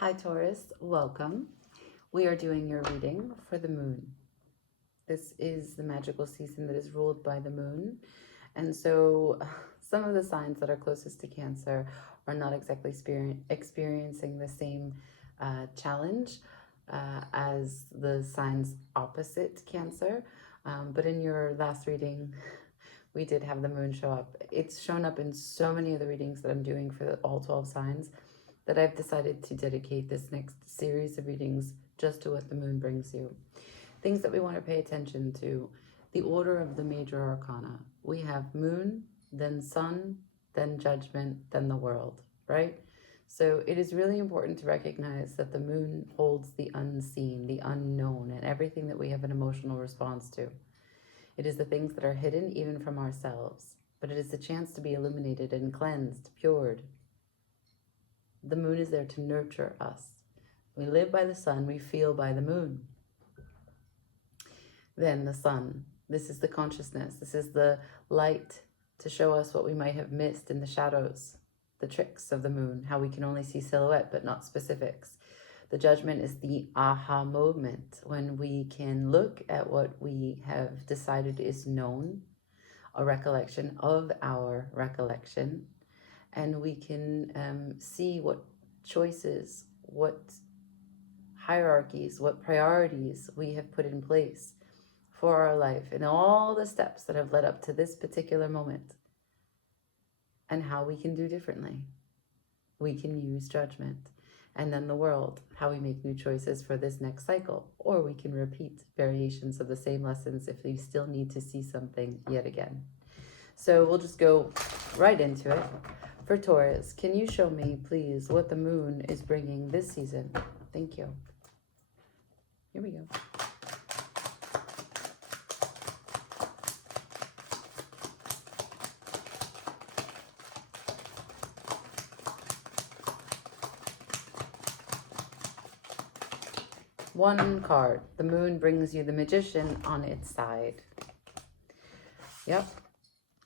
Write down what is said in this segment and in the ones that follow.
Hi Taurus, welcome. We are doing your reading for the moon. This is the magical season that is ruled by the moon. And so some of the signs that are closest to Cancer are not exactly experiencing the same challenge as the signs opposite Cancer. But in your last reading, we did have the moon show up. It's shown up in so many of the readings that I'm doing for all 12 signs that I've decided to dedicate this next series of readings just to what the moon brings you. Things that we want to pay attention to. The order of the major arcana. We have moon, then sun, then judgment, then the world, right? So it is really important to recognize that the moon holds the unseen, the unknown, and everything that we have an emotional response to. It is the things that are hidden even from ourselves, but it is the chance to be illuminated and cleansed, pured. The moon is there to nurture us. We live by the sun, we feel by the moon. Then the sun. This is the consciousness. This is the light to show us what we might have missed in the shadows, the tricks of the moon, how we can only see silhouette but not specifics. The judgment is the aha moment when we can look at what we have decided is known, a recollection of our recollection, and we can see what choices, what hierarchies, what priorities we have put in place for our life and all the steps that have led up to this particular moment, and how we can do differently. We can use judgment. And then the world, how we make new choices for this next cycle, or we can repeat variations of the same lessons if we still need to see something yet again. So we'll just go right into it. For Taurus, can you show me, please, what the moon is bringing this season? Thank you. Here we go. One card. The moon brings you the Magician on its side. Yep,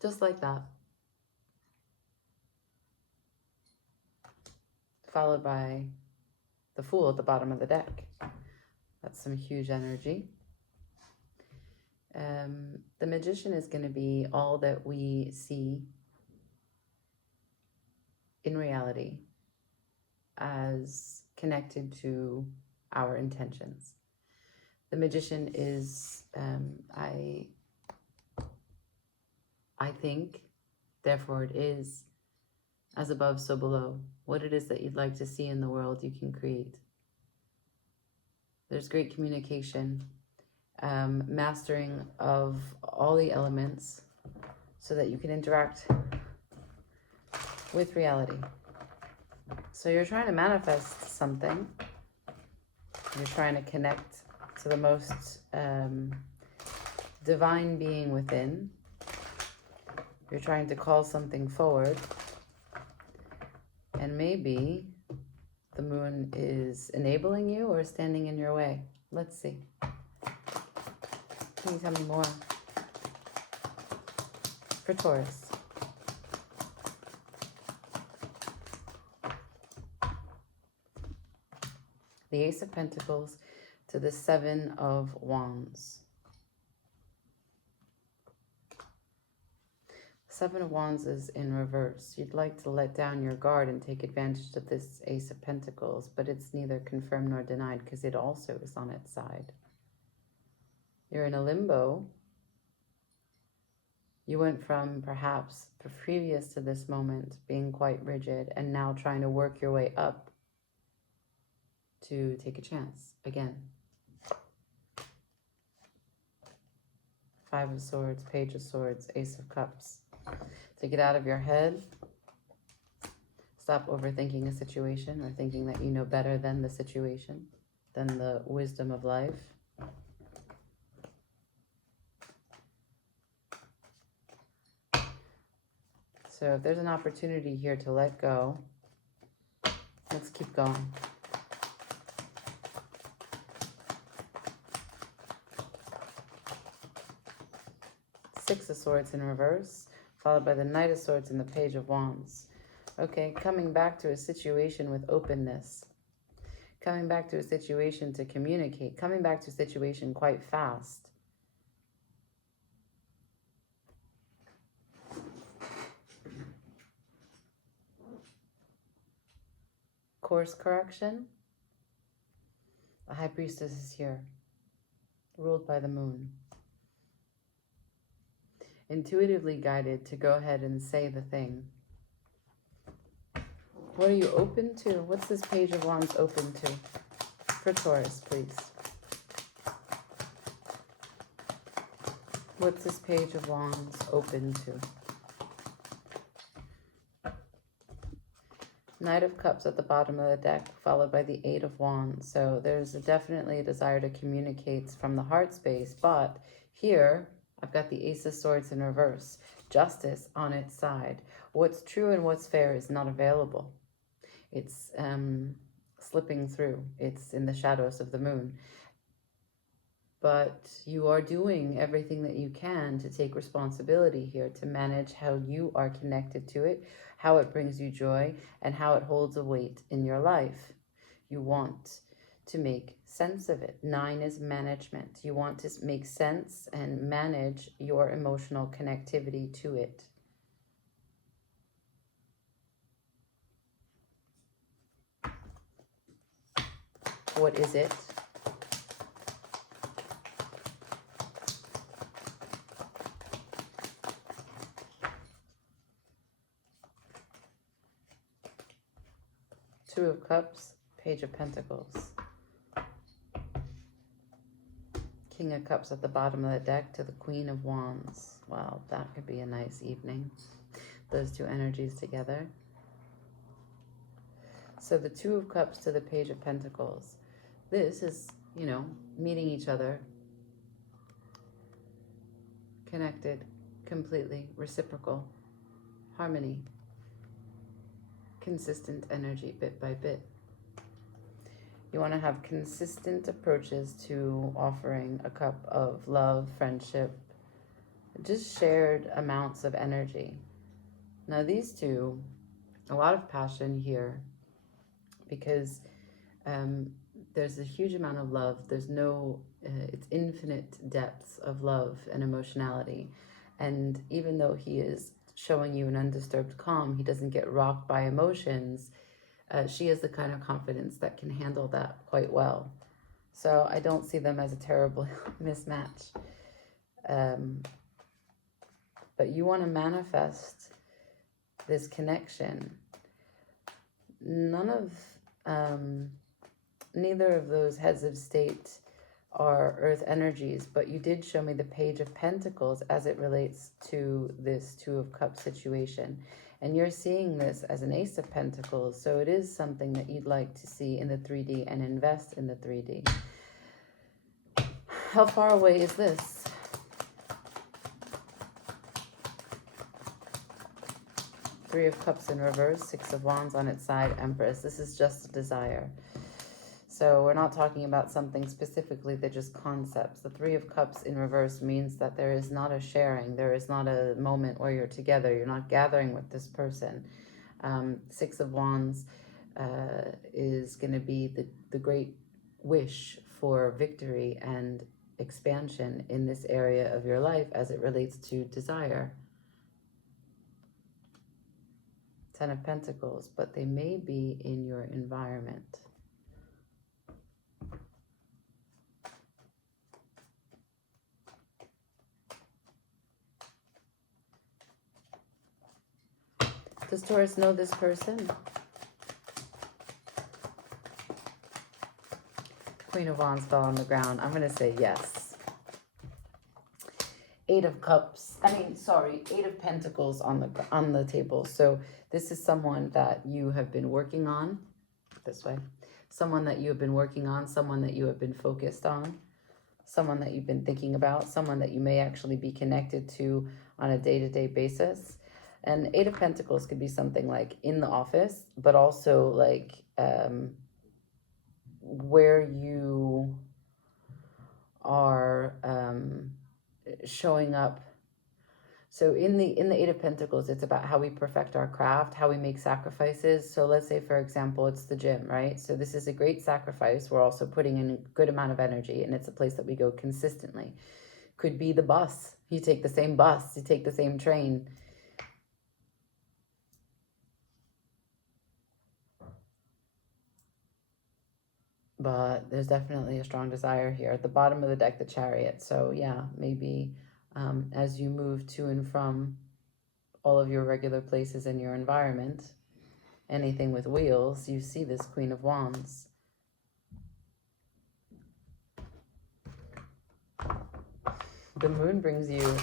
just like that. Followed by the Fool at the bottom of the deck. That's some huge energy. The Magician is going to be all that we see in reality as connected to our intentions. The Magician is, I think, therefore it is, as above, so below. What it is that you'd like to see in the world, you can create. There's great communication, mastering of all the elements so that you can interact with reality. So you're trying to manifest something. You're trying to connect to the most divine being within. You're trying to call something forward. And maybe the moon is enabling you or standing in your way. Let's see. Can you tell me more? For Taurus. The Ace of Pentacles to the Seven of Wands. Seven of Wands is in reverse. You'd like to let down your guard and take advantage of this Ace of Pentacles, but it's neither confirmed nor denied because it also is on its side. You're in a limbo. You went from perhaps previous to this moment being quite rigid and now trying to work your way up to take a chance again. Five of Swords, Page of Swords, Ace of Cups. To get out of your head, stop overthinking a situation or thinking that you know better than the situation, than the wisdom of life. So if there's an opportunity here to let go, let's keep going. Six of Swords in reverse, followed by the Knight of Swords and the Page of Wands. Okay, coming back to a situation with openness. coming back to a situation to communicate, coming back to a situation quite fast. Course correction. The High Priestess is here, ruled by the moon. Intuitively guided to go ahead and say the thing. What are you open to? What's this Page of Wands open to? For Taurus, please. What's this Page of Wands open to? Knight of Cups at the bottom of the deck, followed by the Eight of Wands. So there's definitely a desire to communicate from the heart space. But here, I've got the Ace of Swords in reverse. Justice on its side. What's true and what's fair is not available. It's slipping through. It's in the shadows of the moon. But you are doing everything that you can to take responsibility here, to manage how you are connected to it, how it brings you joy, and how it holds a weight in your life. You want to make sense of it. 9 is management. You want to make sense and manage your emotional connectivity to it. What is it? Two of Cups, Page of Pentacles. King of Cups at the bottom of the deck to the Queen of Wands. Wow, that could be a nice evening. Those two energies together. So the Two of Cups to the Page of Pentacles. This is, you know, meeting each other. Connected, completely, reciprocal, harmony. Consistent energy, bit by bit. You want to have consistent approaches to offering a cup of love, friendship, just shared amounts of energy. Now these two, a lot of passion here because there's a huge amount of love. There's no, it's infinite depths of love and emotionality. And even though he is showing you an undisturbed calm, he doesn't get rocked by emotions. She has the kind of confidence that can handle that quite well. So I don't see them as a terrible mismatch. But you want to manifest this connection. Neither of those heads of state are earth energies, but you did show me the Page of Pentacles as it relates to this Two of Cups situation. And you're seeing this as an Ace of Pentacles, so it is something that you'd like to see in the 3D and invest in the 3D. How far away is this? Three of Cups in reverse, Six of Wands on its side, Empress. This is just a desire. So we're not talking about something specifically, they're just concepts. The Three of Cups in reverse means that there is not a sharing. There is not a moment where you're together. You're not gathering with this person. Six of Wands is going to be the great wish for victory and expansion in this area of your life as it relates to desire. Ten of Pentacles, but they may be in your environment. Does Taurus know this person? Queen of Wands fell on the ground. I'm going to say yes. Eight of Pentacles on the table. So this is someone that you have been working on. This way. Someone that you have been working on. Someone that you have been focused on. Someone that you've been thinking about. Someone that you may actually be connected to on a day-to-day basis. And Eight of Pentacles could be something like in the office, but also like where you are showing up. So in the Eight of Pentacles, it's about how we perfect our craft, how we make sacrifices. So let's say, for example, it's the gym, right? So this is a great sacrifice. We're also putting in a good amount of energy, and it's a place that we go consistently. Could be the bus. You take the same bus, you take the same train. But there's definitely a strong desire here. At the bottom of the deck, the Chariot. So yeah, maybe as you move to and from all of your regular places in your environment, anything with wheels, you see this Queen of Wands. The Moon brings you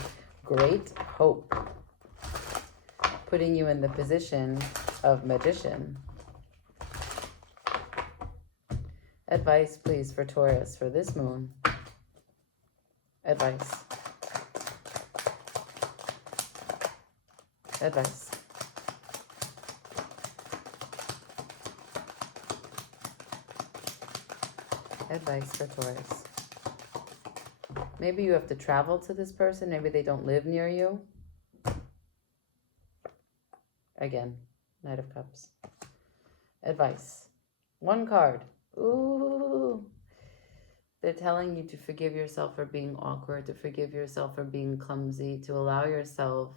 great hope, putting you in the position of Magician. Advice, please, for Taurus for this moon. Advice. Advice. Advice for Taurus. Maybe you have to travel to this person. Maybe they don't live near you. Again, Knight of Cups. Advice. One card. Ooh. They're telling you to forgive yourself for being awkward, to forgive yourself for being clumsy, to allow yourself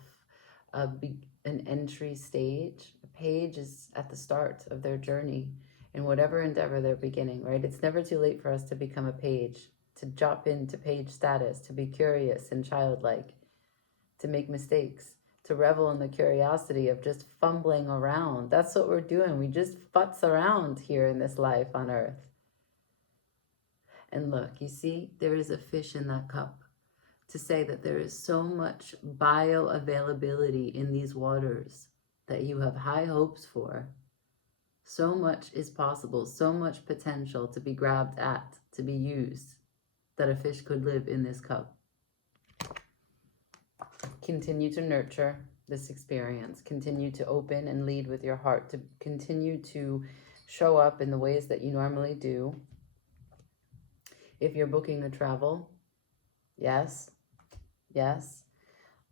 an entry stage. A page is at the start of their journey in whatever endeavor they're beginning, right? It's never too late for us to become a page, to drop into page status, to be curious and childlike, to make mistakes, to revel in the curiosity of just fumbling around. That's what we're doing. We just futz around here in this life on earth. And look, you see, there is a fish in that cup, to say that there is so much bioavailability in these waters that you have high hopes for. So much is possible, so much potential to be grabbed at, to be used, that a fish could live in this cup. Continue to nurture this experience. Continue to open and lead with your heart. To continue to show up in the ways that you normally do. If you're booking a travel, yes. Yes.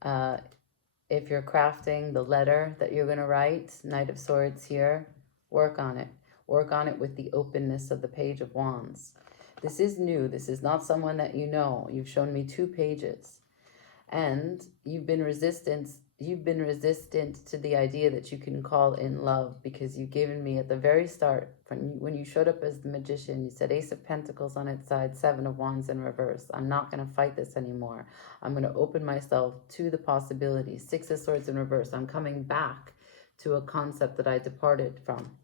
If you're crafting the letter that you're going to write, Knight of Swords here, work on it. Work on it with the openness of the Page of Wands. This is new. This is not someone that you know. You've shown me 2 pages. And you've been resistant to the idea that you can call in love, because you've given me at the very start, when you showed up as the Magician, you said Ace of Pentacles on its side, 7 of Wands in reverse. I'm not going to fight this anymore. I'm going to open myself to the possibilities. 6 of Swords in reverse. I'm coming back to a concept that I departed from.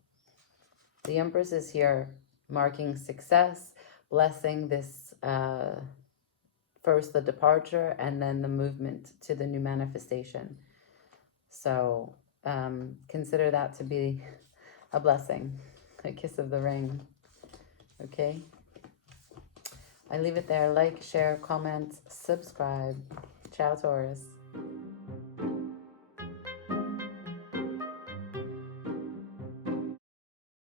The Empress is here marking success, blessing this first the departure and then the movement to the new manifestation. So consider that to be a blessing, a kiss of the ring. Okay? I leave it there. Like, share, comment, subscribe. Ciao, Taurus.